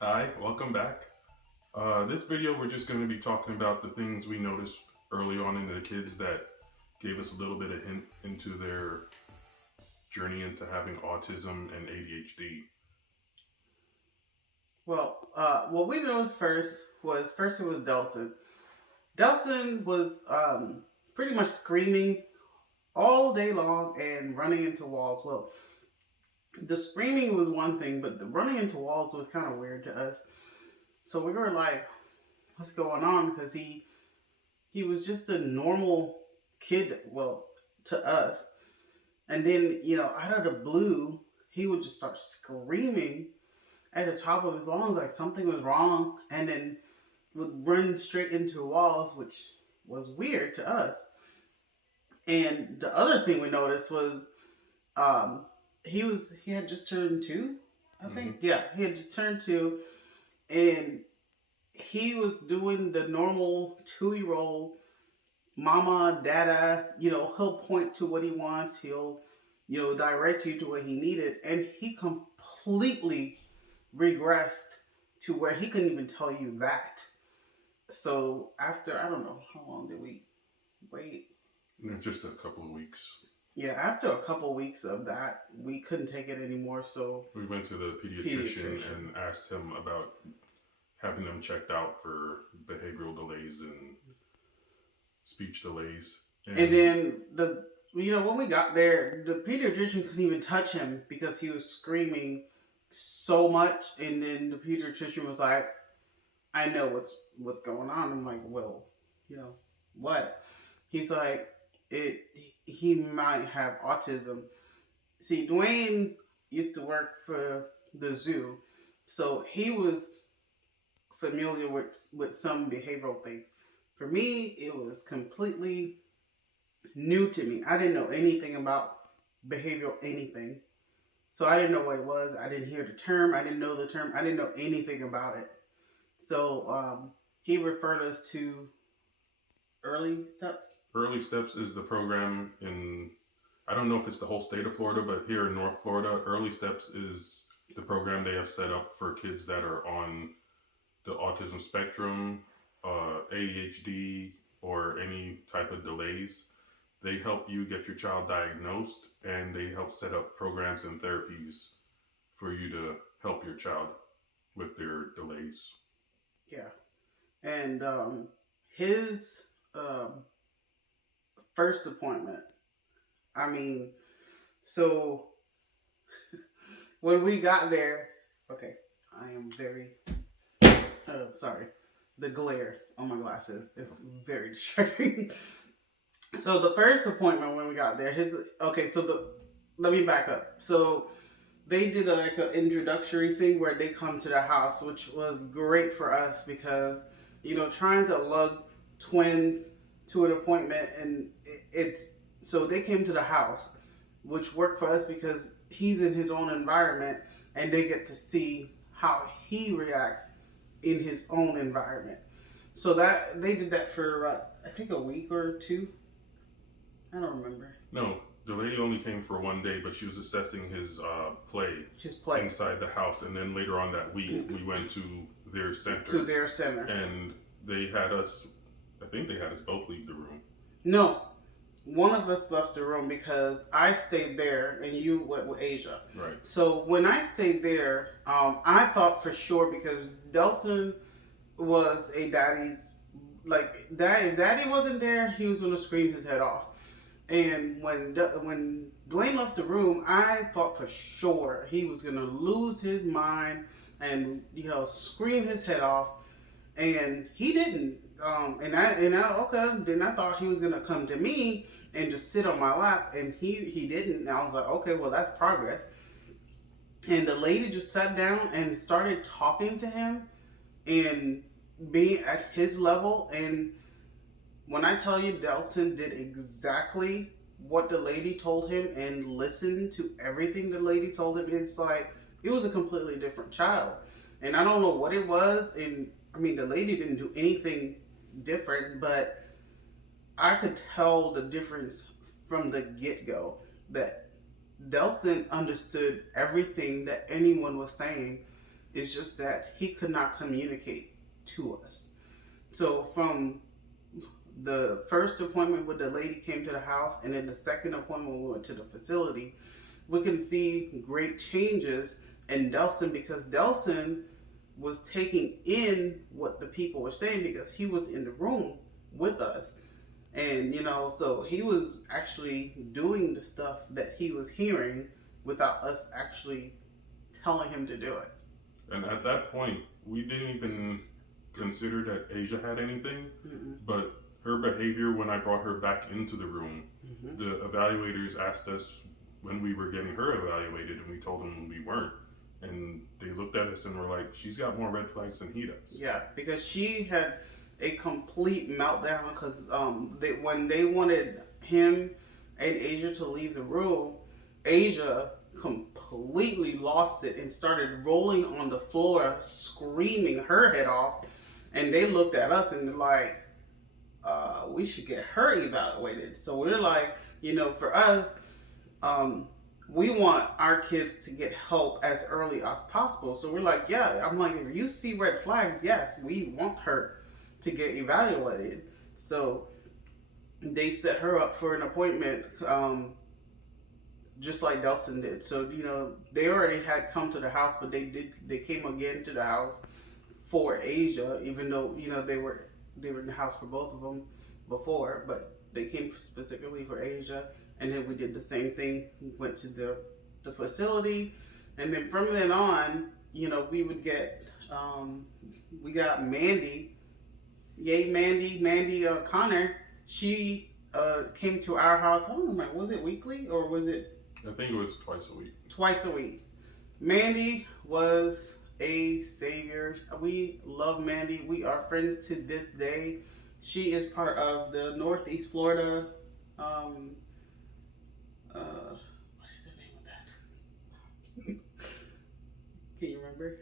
Hi, welcome back. This video, we're just going to be talking about the things we noticed early on in the kids that gave us a little bit of hint into their journey into having autism and ADHD. What we noticed first it was Delson. Delson was pretty much screaming all day long and running into walls. Well, the screaming was one thing, but the running into walls was kind of weird to us. So we were like, "What's going on?" Because he was just a normal kid. Well, to us, and then out of the blue, he would just start screaming at the top of his lungs like something was wrong, and then would run straight into walls, which was weird to us. And the other thing we noticed was um, he had just turned two, I think. Hmm. Yeah, he had just turned two, and he was doing the normal 2 year old mama, dada. He'll point to what he wants. He'll direct you to what he needed, and he completely regressed to where he couldn't even tell you that. So after I don't know how long did we wait. In just a couple of weeks. Yeah, after a couple weeks of that, we couldn't take it anymore. So We went to the pediatrician pediatrician. and asked him about having them checked out for behavioral delays and speech delays. And And then when we got there, the pediatrician couldn't even touch him because he was screaming so much. And then the pediatrician was like, "I know what's going on." I'm like, "Well, what?" He's like, "It. He might have autism." See, Dwayne used to work for the zoo, so he was familiar with some behavioral things. For me, it was completely new to me. I didn't know anything about behavioral anything. So I didn't know what it was. I didn't hear the term. I didn't know the term. I didn't know anything about it. So he referred us to early steps. Early Steps is the program in, I don't know if it's the whole state of Florida, but here in North Florida, Early Steps is the program they have set up for kids that are on the autism spectrum, ADHD, or any type of delays. They help you get your child diagnosed and they help set up programs and therapies for you to help your child with their delays. Yeah. And his um, first appointment, I mean, so when we got there, okay, I am very sorry. The glare on my glasses is very distracting. So the first appointment when we got there, his okay. Let me back up. So they did like an introductory thing where they come to the house, which was great for us because trying to lug twins to an appointment and it's so they came to the house, which worked for us because he's in his own environment and they get to see how he reacts in his own environment. So that they did that for I think a week or two. I don't remember No, the lady only came for one day, but she was assessing his play his play inside the house. And then later on that week, we went to their to center their center. and they had us, I think they had us both leave the room. No, one of us left the room because I stayed there and you went with Asia. Right. So when I stayed there, I thought for sure because Delson was a daddy's like dad. If daddy wasn't there, he was gonna scream his head off. And when Dwayne left the room, I thought for sure he was gonna lose his mind and scream his head off, and he didn't. Okay. Then I thought he was gonna come to me and just sit on my lap, and he didn't. And I was like, okay, well that's progress. And the lady just sat down and started talking to him and being at his level. And when I tell you, Delson did exactly what the lady told him and listened to everything the lady told him. It's like it was a completely different child, and I don't know what it was. And I mean, the lady didn't do anything different, but I could tell the difference from the get go that Delson understood everything that anyone was saying, It's just that he could not communicate to us. So from the first appointment when the lady came to the house, and then the second appointment when we went to the facility, we can see great changes in Delson, because Delson was taking in what the people were saying because he was in the room with us. And, so he was actually doing the stuff that he was hearing without us actually telling him to do it. And at that point, we didn't even consider that Asia had anything, but her behavior when I brought her back into the room, the evaluators asked us when we were getting her evaluated, and we told them we weren't. And they looked at us and were like, she's got more red flags than he does. Yeah, because she had a complete meltdown because when they wanted him and Asia to leave the room, Asia completely lost it and started rolling on the floor, screaming her head off. And they looked at us and they're like, we should get her evaluated. So we're like, for us, we want our kids to get help as early as possible. So we're like, yeah, I'm like, if you see red flags, yes, we want her to get evaluated. So they set her up for an appointment, just like Delson did. So, they already had come to the house, but they came again to the house for Asia, even though, they were in the house for both of them before, but they came specifically for Asia. And then we did the same thing. We went to the facility, and then from then on, we would get, we got Mandy. Yay, Mandy Connor. She came to our house. I don't remember. Was it weekly or was it? I think it was twice a week. Twice a week. Mandy was a savior. We love Mandy. We are friends to this day. She is part of the Northeast Florida. What is the name of that? Can you remember?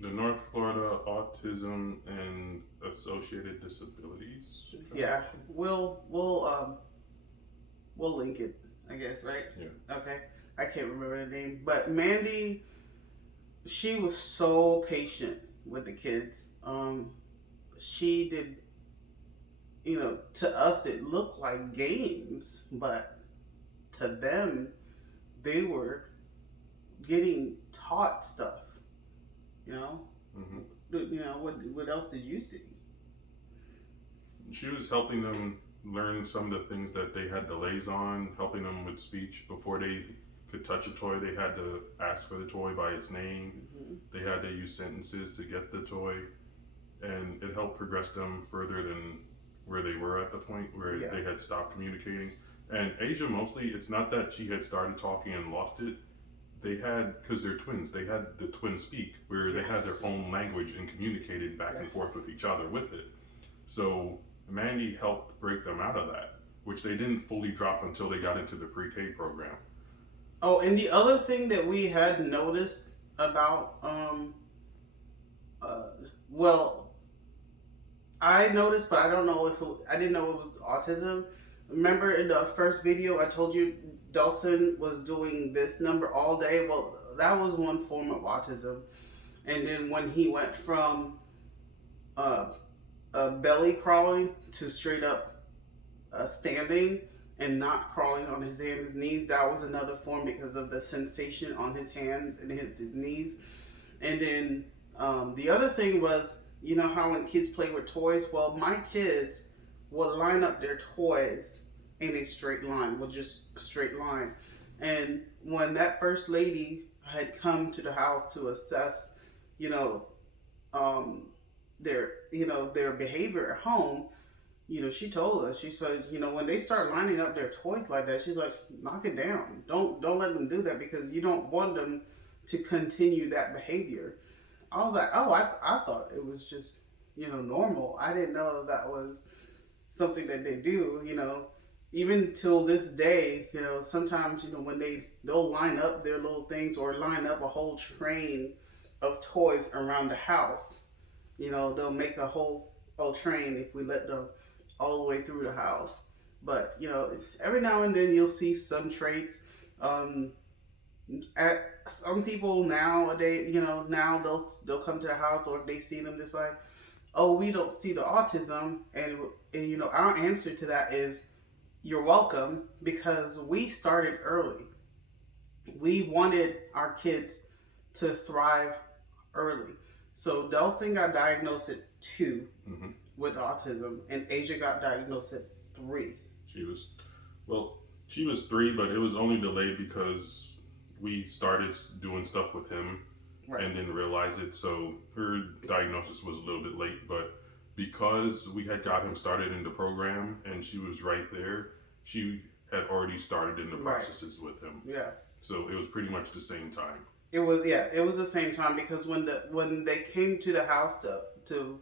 The North Florida Autism and Associated Disabilities. Yeah, we'll link it, I guess, right? Yeah. Okay, I can't remember the name, but Mandy, she was so patient with the kids. She did. To us it looked like games, but to them, they were getting taught stuff. What else did you see? She was helping them learn some of the things that they had delays on, helping them with speech. Before they could touch a toy, they had to ask for the toy by its name. They had to use sentences to get the toy, and it helped progress them further than where they were at the point where they had stopped communicating. And Asia, mostly, it's not that she had started talking and lost it. They had, because they're twins, they had the twin speak, where they had their own language and communicated back and forth with each other with it. So Mandy helped break them out of that, which they didn't fully drop until they got into the pre-K program. Oh, and the other thing that we had noticed about, I noticed, but I don't know I didn't know it was autism. Remember in the first video I told you Delson was doing this number all day? Well, that was one form of autism. And then when he went from belly crawling to straight up standing and not crawling on his hands and knees, that was another form because of the sensation on his hands and his knees. And then the other thing was, how when kids play with toys? Well, my kids would line up their toys in a straight line, just straight line. And when that first lady had come to the house to assess, their behavior at home, she told us, she said, when they start lining up their toys like that, she's like, knock it down. Don't let them do that, because you don't want them to continue that behavior. I was like, oh, I thought it was just, normal. I didn't know that was something that they do, even till this day, sometimes, when they'll line up their little things or line up a whole train of toys around the house. They'll make a whole train if we let them all the way through the house. But, every now and then you'll see some traits. some people nowadays, now they'll come to the house, or if they see them, just like, oh, we don't see the autism, and our answer to that is, you're welcome, because we started early. We wanted our kids to thrive early. So Delson got diagnosed at 2 Hmm. with autism, and Asia got diagnosed at 3. She was, well, she was 3, but it was only delayed because we started doing stuff with him Right. and didn't realize it. So her diagnosis was a little bit late, but because we had got him started in the program and she was right there, she had already started in the Right. processes with him. Yeah. So it was pretty much the same time. It was the same time, because when they came to the house to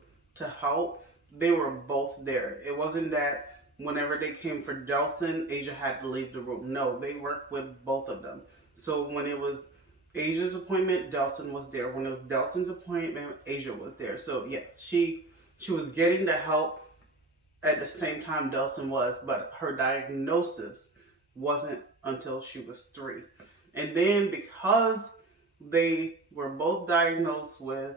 help, they were both there. It wasn't that whenever they came for Delson, Asia had to leave the room. No, they worked with both of them. So when it was Asia's appointment, Delson was there. When it was Delson's appointment, Asia was there. So yes, she was getting the help at the same time Delson was, but her diagnosis wasn't until she was 3. And then, because they were both diagnosed with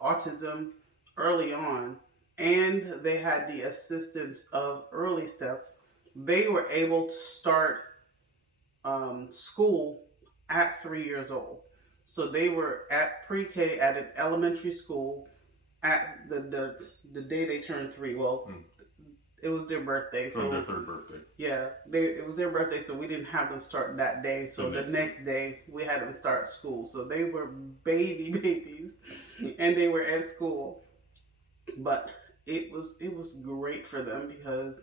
autism early on, and they had the assistance of early steps, they were able to start school at 3 years old. So they were at pre-K at an elementary school at the day they turned 3. Well, it was their birthday, so their 3rd birthday. Yeah, it was their birthday, so we didn't have them start that day. So the next day we had them start school. So they were babies, and they were at school. But it was great for them, because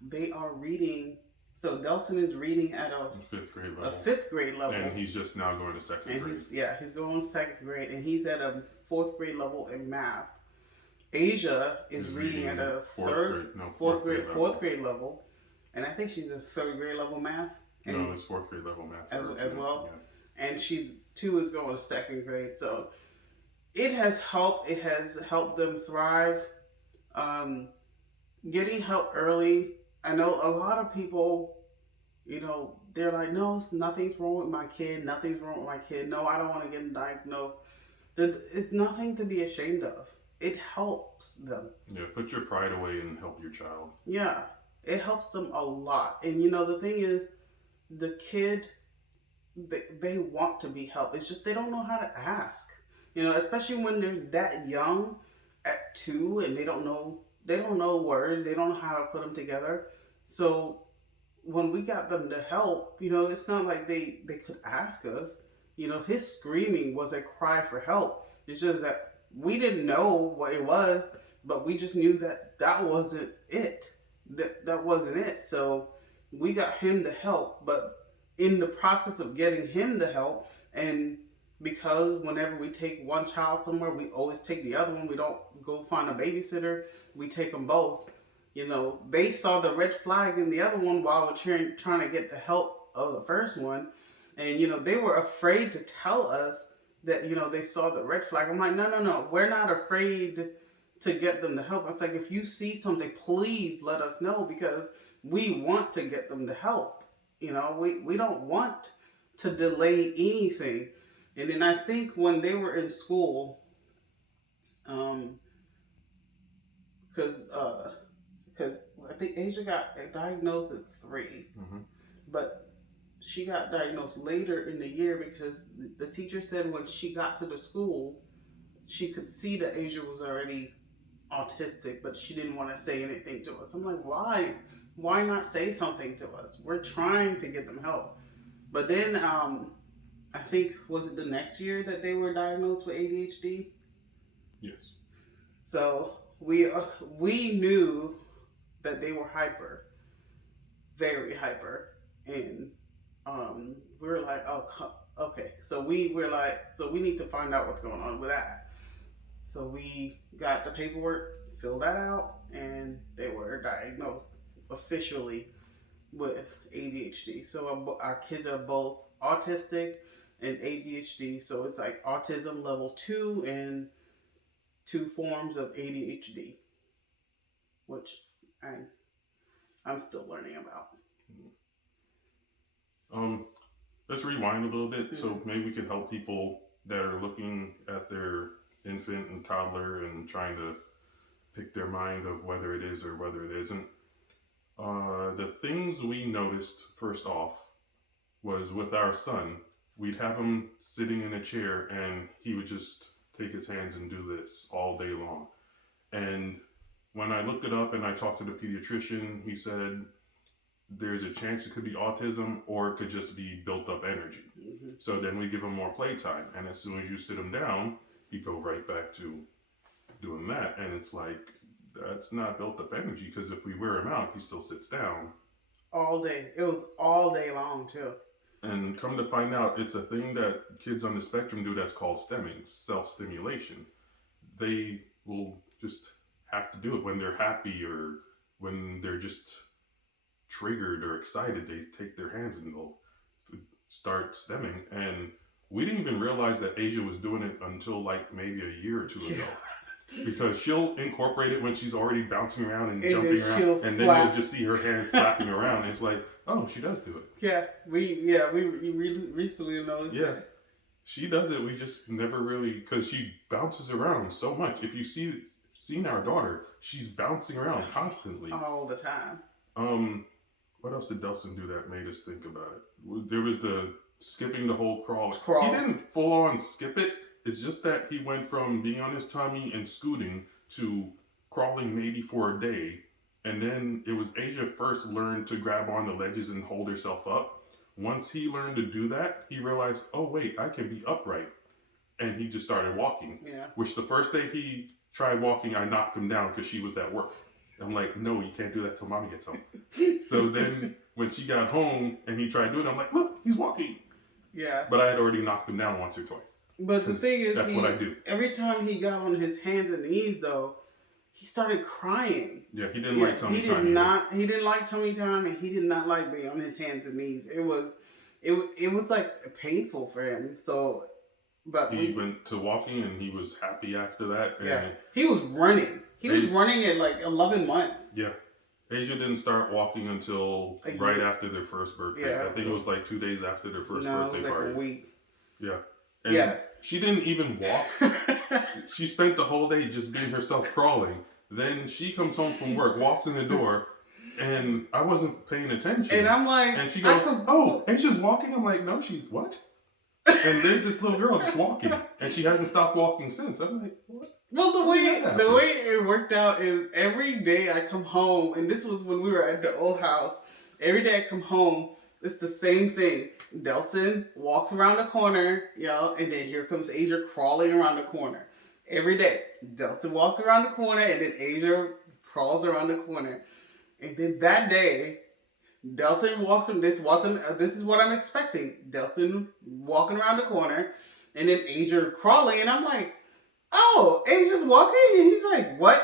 they are reading. So Delson is reading at a 5th grade level. A 5th grade level, and he's just now going to 2nd grade. He's going 2nd grade, and he's at a 4th grade level in math. Asia is reading at a fourth grade level, and I think she's a 3rd grade level math. No, it's 4th grade level math as well. Yeah. And she's 2 is going to 2nd grade. So it has helped. It has helped them thrive. Getting help early. I know a lot of people, they're like, no, nothing's wrong with my kid. Nothing's wrong with my kid. No, I don't want to get them diagnosed. It's nothing to be ashamed of. It helps them. Yeah, put your pride away and help your child. Yeah, it helps them a lot. And the thing is, the kid, they want to be helped. It's just they don't know how to ask. Especially when they're that young, at 2, and they don't know words. They don't know how to put them together. So when we got them to help, it's not like they could ask us. His screaming was a cry for help. It's just that we didn't know what it was, but we just knew that wasn't it. That wasn't it. So we got him the help, but in the process of getting him the help, and because whenever we take one child somewhere, we always take the other one. We don't go find a babysitter. We take them both. They saw the red flag in the other one while we're trying to get the help of the first one. And, they were afraid to tell us that, they saw the red flag. I'm like, no, we're not afraid to get them the help. It's like, if you see something, please let us know, because we want to get them the help. We don't want to delay anything. And then I think when they were in school, because I think Asia got diagnosed at 3, but she got diagnosed later in the year, because the teacher said when she got to the school, she could see that Asia was already autistic, but she didn't want to say anything to us. I'm like, why? Why not say something to us? We're trying to get them help. But then, I think, was it the next year that they were diagnosed with ADHD? Yes. So we knew that they were hyper, very hyper, and we were like, oh, okay. So we were like, so we need to find out what's going on with that. So we got the paperwork, filled that out, and they were diagnosed officially with ADHD. So our kids are both autistic and ADHD. So it's like autism level 2 and 2 forms of ADHD, which I'm still learning about. let's rewind a little bit. So Mm-hmm. maybe we can help people that are looking at their infant and toddler and trying to pick their mind of whether it is or whether it isn't. The things we noticed first off was with our son, we'd have him sitting in a chair and he would just take his hands and do this all day long. And when I looked it up and I talked to the pediatrician, he said there's a chance it could be autism or it could just be built up energy. Mm-hmm. So then we give him more playtime. And as soon as you sit him down, he go right back to doing that. And it's like, that's not built up energy because if we wear him out, he still sits down. All day. It was all day long too. And come to find out, it's a thing that kids on the spectrum do that's called stemming, self stimulation. They will just have to do it when they're happy or when they're just triggered or excited. They take their hands and they'll start stemming. And we didn't even realize that Asia was doing it until like maybe a year or two ago. Because she'll incorporate it when she's already bouncing around and jumping around, and then you'll just see her hands flapping around, and it's like, oh, she does do it. Yeah, we recently noticed. Yeah, she does it. We just never really, because she bounces around so much. If you seen our daughter, she's bouncing around constantly all the time. What else did Delson do that made us think about it? There was the skipping the whole crawl. Crawl. He didn't full on skip it. It's just that he went from being on his tummy and scooting to crawling maybe for a day. And then it was Asia first learned to grab on the ledges and hold herself up. Once he learned to do that, he realized, oh wait, I can be upright. And he just started walking. Yeah. Which the first day he tried walking, I knocked him down because she was at work. I'm like, no, you can't do that till mommy gets home. So then when she got home and he tried doing it, I'm like, look, he's walking. Yeah. But I had already knocked him down once or twice. But the thing is, that's what I do. Every time he got on his hands and knees, though, he started crying. Yeah, he didn't like tummy time. He didn't like tummy time, and he did not like being on his hands and knees. It was like painful for him. So, but he went to walking, and he was happy after that. And yeah, he was running. He was running at like 11 months. Yeah. Asia didn't start walking until right after their first birthday. Yeah, I think it was like 2 days after their first birthday it was like party. A week. Yeah. And she didn't even walk. She spent the whole day just being herself crawling. Then she comes home from work, walks in the door, and I wasn't paying attention. And I'm like... And she goes, oh, Asia's walking? I'm like, no, she's what? And there's this little girl just walking. And she hasn't stopped walking since. I'm like, what? Well, the way it worked out is every day I come home, and this was when we were at the old house. Every day I come home, it's the same thing. Delson walks around the corner, and then here comes Asia crawling around the corner. Every day, Delson walks around the corner, and then Asia crawls around the corner. And then that day, Delson walks. This is what I'm expecting. Delson walking around the corner, and then Asia crawling, and I'm like, oh, Asia's walking? And he's like, what?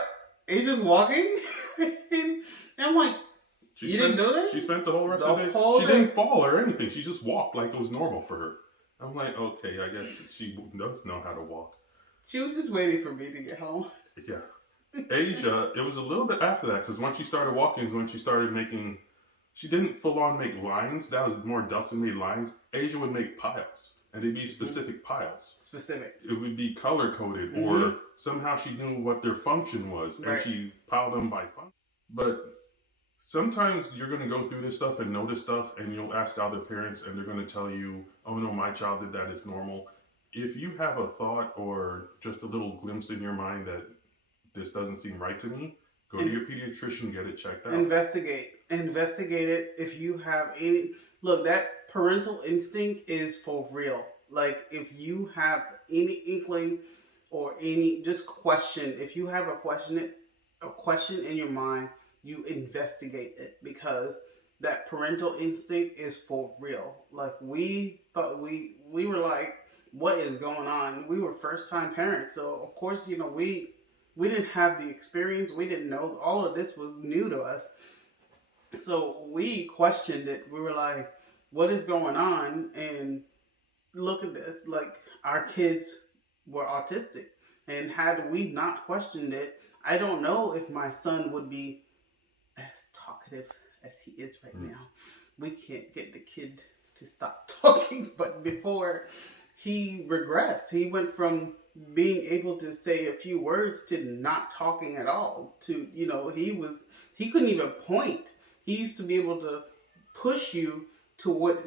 Asia's walking? And I'm like, you didn't do that? She spent the whole rest of the day. She didn't fall or anything. She just walked like it was normal for her. I'm like, okay, I guess she does know how to walk. She was just waiting for me to get home. Yeah. Asia, it was a little bit after that, because once she started walking is when she started making, she didn't full on make lines. That was more Dustin made lines. Asia would make piles. And they'd be specific piles. Specific. It would be color coded, or somehow she knew what their function was, and she piled them by function. But sometimes you're going to go through this stuff and notice stuff, and you'll ask other parents, and they're going to tell you, oh no, my child did that, it's normal. If you have a thought or just a little glimpse in your mind that this doesn't seem right to me, go to your pediatrician, get it checked out. Investigate it. If you have any... Look, that parental instinct is for real. Like, if you have any inkling or any just question, if you have a question in your mind, you investigate it, because that parental instinct is for real. Like, we thought we were like, what is going on? We were first time parents, so of course, we didn't have the experience. We didn't know. All of this was new to us. So we questioned it. We were like, what is going on? And look at this. Like, our kids were autistic. And had we not questioned it, I don't know if my son would be as talkative as he is right now. We can't get the kid to stop talking. But before, he regressed. He went from being able to say a few words to not talking at all. To, he couldn't even point. He used to be able to push you to what,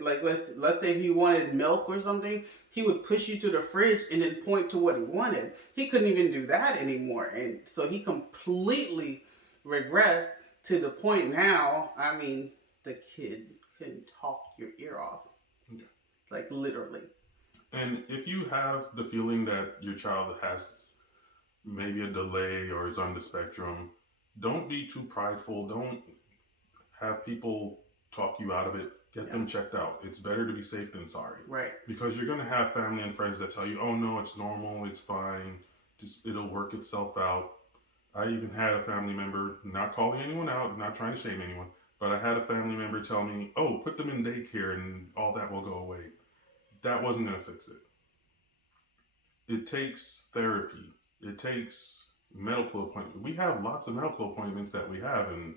like, let's say if he wanted milk or something, he would push you to the fridge and then point to what he wanted. He couldn't even do that anymore, and so he completely regressed to the point now. I mean, the kid can talk your ear off, Okay. like literally. And if you have the feeling that your child has maybe a delay or is on the spectrum, don't be too prideful. Don't have people talk you out of it. Get them checked out. It's better to be safe than sorry. Right. Because you're going to have family and friends that tell you, oh no, it's normal, it's fine, just it'll work itself out. I even had a family member, not calling anyone out, not trying to shame anyone, but I had a family member tell me, oh, put them in daycare and all that will go away. That wasn't going to fix it. It takes therapy. It takes medical appointments. We have lots of medical appointments that we have, and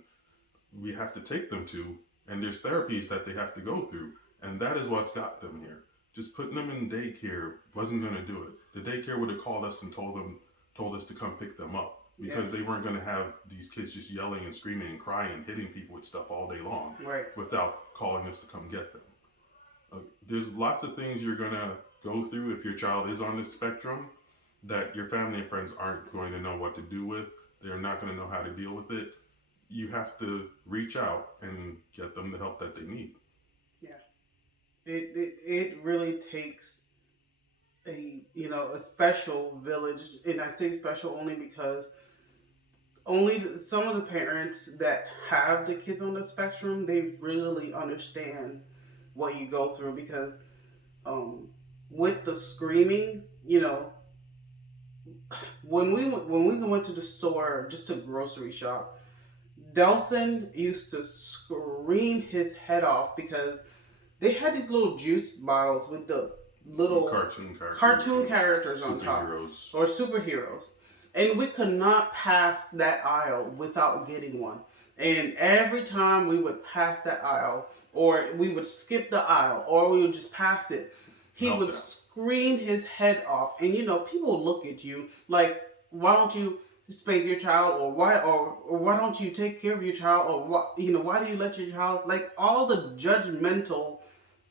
we have to take them to, and there's therapies that they have to go through, and that is what's got them here. Just putting them in daycare wasn't going to do it. The daycare would have called us and told us to come pick them up, because they weren't going to have these kids just yelling and screaming and crying and hitting people with stuff all day long, right, without calling us to come get them. There's lots of things you're going to go through if your child is on the spectrum that your family and friends aren't going to know what to do with. They're not going to know how to deal with it. You have to reach out and get them the help that they need. Yeah, it really takes a special village, and I say special only because only some of the parents that have the kids on the spectrum, they really understand what you go through, because with the screaming, when we went to the store just to grocery shop, Delson used to scream his head off because they had these little juice bottles with the little cartoon characters on top, or superheroes, and we could not pass that aisle without getting one. And every time we would pass that aisle, or we would skip the aisle, or we would just pass it, he would scream his head off. And people look at you like, why don't you spank your child, or why don't you take care of your child, or why do you let your child, like, all the judgmental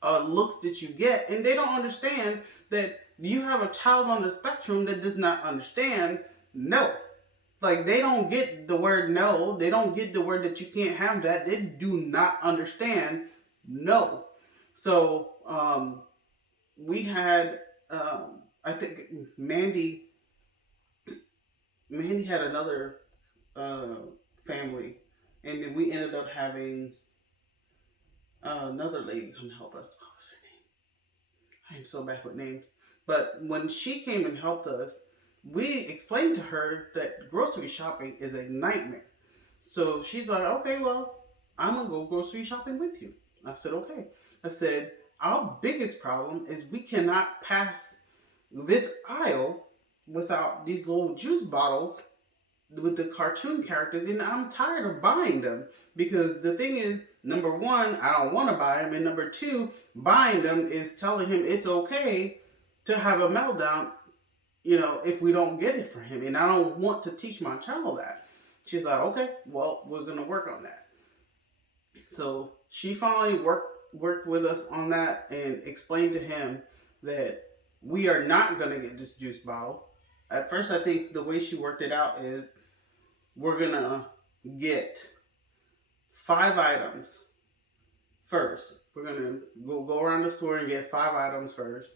looks that you get, and they don't understand that you have a child on the spectrum that does not understand no. Like, they don't get the word no. They don't get the word that you can't have that. They do not understand no. So we had, I think Mandy had another family, and then we ended up having another lady come help us. What was her name? I am so bad with names. But when she came and helped us, we explained to her that grocery shopping is a nightmare. So she's like, okay, well, I'm going to go grocery shopping with you. I said, okay. I said, our biggest problem is we cannot pass this aisle without these little juice bottles with the cartoon characters, and I'm tired of buying them, because the thing is, number one, I don't want to buy them, and number two, buying them is telling him it's okay to have a meltdown, if we don't get it for him, and I don't want to teach my child that. She's like, okay, well, we're gonna work on that. So she finally worked with us on that and explained to him that we are not gonna get this juice bottle. At first, I think the way she worked it out is, we're gonna get 5 items first. We're gonna go around the store and get 5 items first,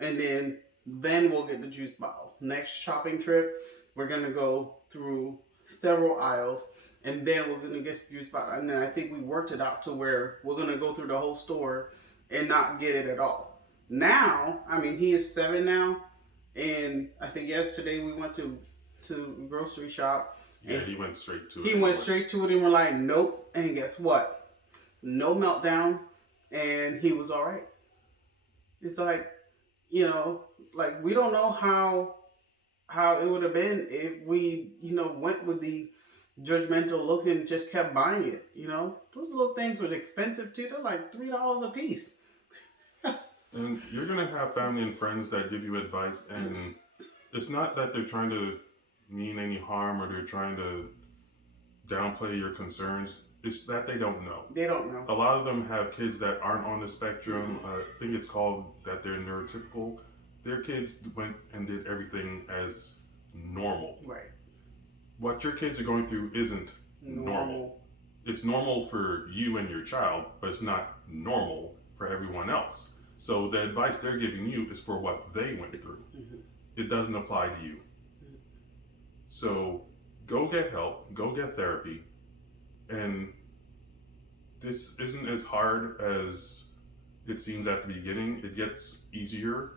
and then we'll get the juice bottle. Next shopping trip, we're gonna go through several aisles, and then we're gonna get the juice bottle. And then I think we worked it out to where we're gonna go through the whole store and not get it at all. Now, I mean, he is 7 now, and I think yesterday we went to grocery shop. Yeah, he went straight to it. He went straight to it, and we're like, nope. And guess what? No meltdown, and he was all right. It's like, like, we don't know how it would have been if we, went with the judgmental looks and just kept buying it. Those little things were expensive too. They're like $3 a piece. And you're gonna have family and friends that give you advice, and it's not that they're trying to mean any harm or they're trying to downplay your concerns. It's that they don't know. They don't know. A lot of them have kids that aren't on the spectrum. I think it's called that they're neurotypical. Their kids went and did everything as normal. Right. What your kids are going through isn't normal. It's normal for you and your child, but it's not normal for everyone else. So the advice they're giving you is for what they went through. Mm-hmm. It doesn't apply to you. Mm-hmm. So go get help, go get therapy, and this isn't as hard as it seems at the beginning. It gets easier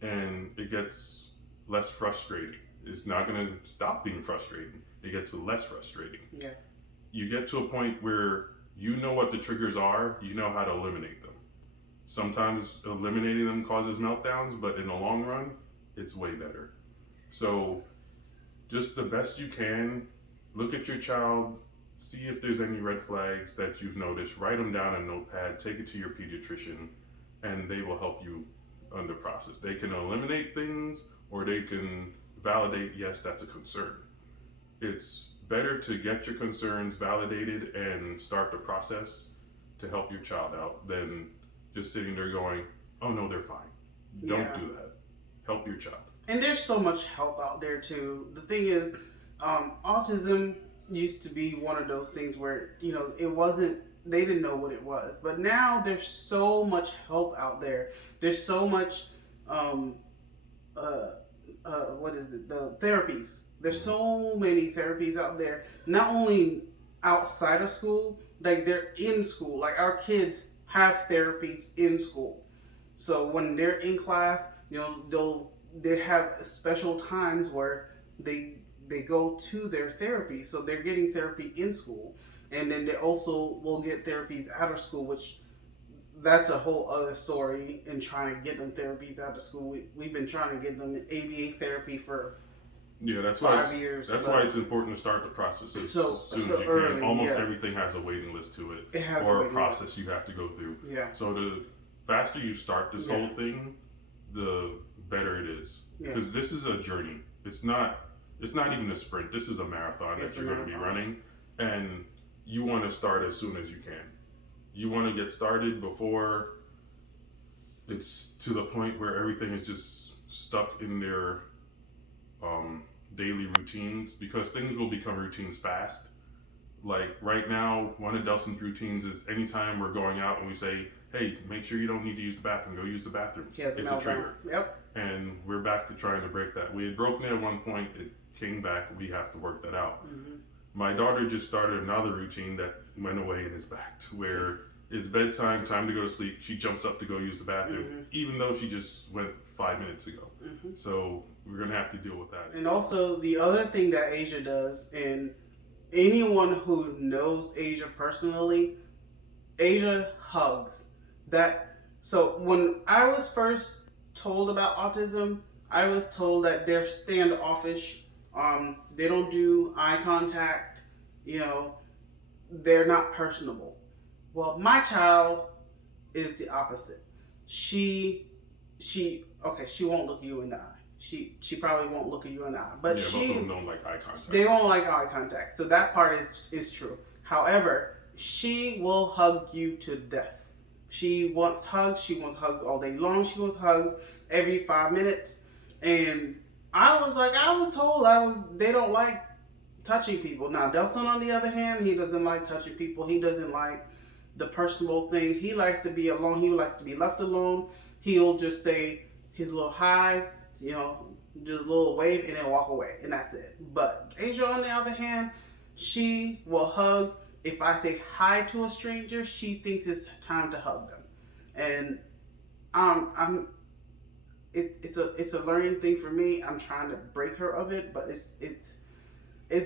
and it gets less frustrating. It's not going to stop being frustrating. It gets less frustrating. Yeah. You get to a point where you know what the triggers are, you know how to eliminate them. Sometimes eliminating them causes meltdowns, but in the long run, it's way better. So just the best you can, look at your child, see if there's any red flags that you've noticed, write them down in a notepad, take it to your pediatrician, and they will help you on the process. They can eliminate things or they can validate, yes, that's a concern. It's better to get your concerns validated and start the process to help your child out than just sitting there going, oh no, they're fine. Don't do that. Help your child. And there's so much help out there too. The thing is, autism used to be one of those things where, it wasn't, they didn't know what it was. But now there's so much help out there. There's so much, the therapies. There's so many therapies out there, not only outside of school, like they're in school. Like our kids have therapies in school. So when they're in class, they have special times where they go to their therapy. So they're getting therapy in school. And then they also will get therapies out of school, which that's a whole other story in trying to get them therapies out of school. We've been trying to get them ABA therapy for that's 5 years. That's why it's important to start the process as soon as you early, can. Almost everything has a waiting list to it. It has or a process you have to go through. Yeah. So the faster you start this whole thing, the better it is. Because this is a journey. It's not even a sprint. This is a marathon that you're going to be running, and you want to start as soon as you can. You want to get started before it's to the point where everything is just stuck in their daily routines, because things will become routines fast. Like right now, one of Delson's routines is anytime we're going out and we say, hey, make sure you don't need to use the bathroom, go use the bathroom. It's a trigger. Yep. And we're back to trying to break that. We had broken it at one point, it came back, we have to work that out. Mm-hmm. My daughter just started another routine that went away and is back to where it's bedtime, time to go to sleep. She jumps up to go use the bathroom, even though she just went 5 minutes ago. Mm-hmm. So we're going to have to deal with that. And also the other thing that Asia does, and anyone who knows Asia personally, Asia hugs. So when I was first told about autism, I was told that they're standoffish. They don't do eye contact. They're not personable. Well, my child is the opposite. She won't look you in the eye. She probably won't look at you in the eye. But both of them don't like eye contact. They don't like eye contact. So that part is true. However, she will hug you to death. She wants hugs. She wants hugs all day long. She wants hugs every 5 minutes. And I was told they don't like touching people. Now, Delson, on the other hand, he doesn't like touching people. He doesn't like the personal thing. He likes to be alone. He likes to be left alone. He'll just say his little hi, just a little wave, and then walk away, and that's it. But Asia, on the other hand, she will hug. If I say hi to a stranger, she thinks it's time to hug them. And it's a learning thing for me. I'm trying to break her of it, but it's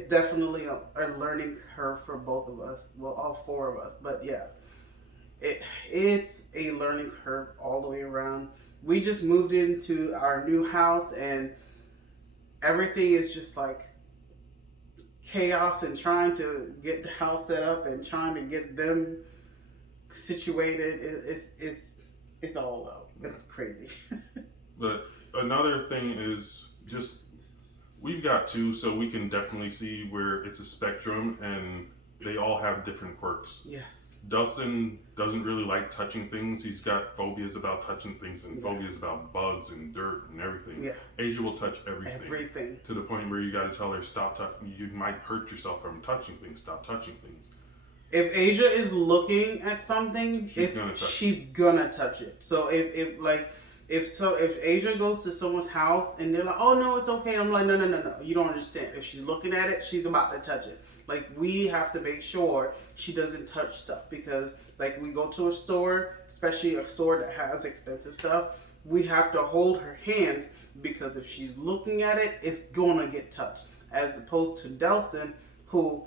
definitely a learning curve for both of us. Well, all four of us. But yeah, it's a learning curve all the way around. We just moved into our new house, and everything is just like chaos and trying to get the house set up and trying to get them situated. It's all out. It's crazy. But another thing is just we've got two, so we can definitely see where it's a spectrum and they all have different quirks. Yes. Dustin doesn't really like touching things. He's got phobias about touching things and Yeah. phobias about bugs and dirt and everything. Yeah. Asia will touch everything. Everything. To the point where you got to tell her, stop touching. You might hurt yourself from touching things. Stop touching things. If Asia is looking at something, she's gonna touch it. So if Asia goes to someone's house and they're like, oh no, it's okay, I'm like, no, you don't understand. If she's looking at it, she's about to touch it. Like, we have to make sure she doesn't touch stuff, because like, we go to a store, especially a store that has expensive stuff, we have to hold her hands, because if she's looking at it, it's gonna get touched. As opposed to Delson, who,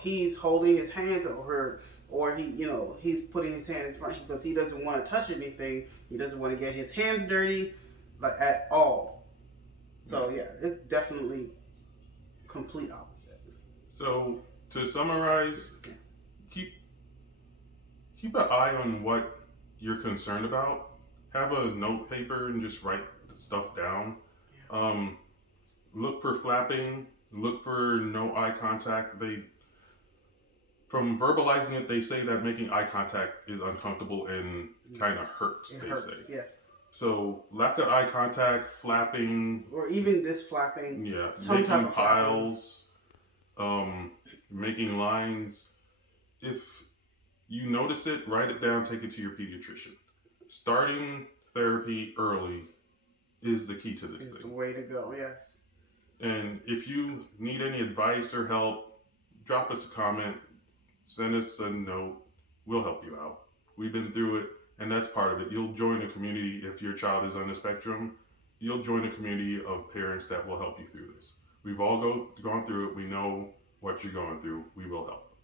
he's holding his hands over her, or he's putting his hand in front because he doesn't want to touch anything. He doesn't want to get his hands dirty, like, at all. So yeah, it's definitely complete opposite. So to summarize, keep an eye on what you're concerned about. Have a note paper and just write stuff down. Yeah. Look for flapping. Look for no eye contact. From verbalizing it, they say that making eye contact is uncomfortable and kind of hurts. It they hurts, say. yes. So lack of eye contact, flapping, or even this flapping. Yeah, some type making of flapping. piles, making lines. If you notice it, write it down. Take it to your pediatrician. Starting therapy early is the key to this Is the thing. way to go. Yes. And if you need any advice or help, drop us a comment, send us a note. We'll help you out. We've been through it, and that's part of it. You'll join a community if your child is on the spectrum. You'll join a community of parents that will help you through this. We've all gone through it. We know what you're going through. We will help.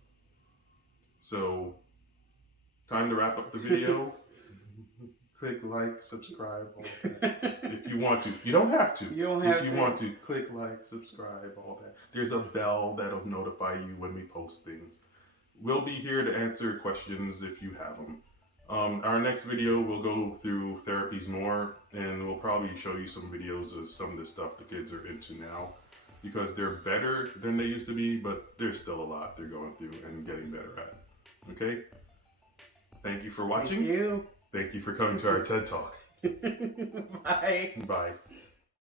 So, time to wrap up the video. Click like, subscribe, all that. If you want to. You don't have to. You don't have if you to. want to, click like, subscribe, all that. There's a bell that'll notify you when we post things. We'll be here to answer questions if you have them. Our next video, we'll go through therapies more, and we'll probably show you some videos of some of the stuff the kids are into now, because they're better than they used to be, but there's still a lot they're going through and getting better at. Okay? Thank you for watching. Thank you. Thank you for coming to our TED Talk. Bye. Bye.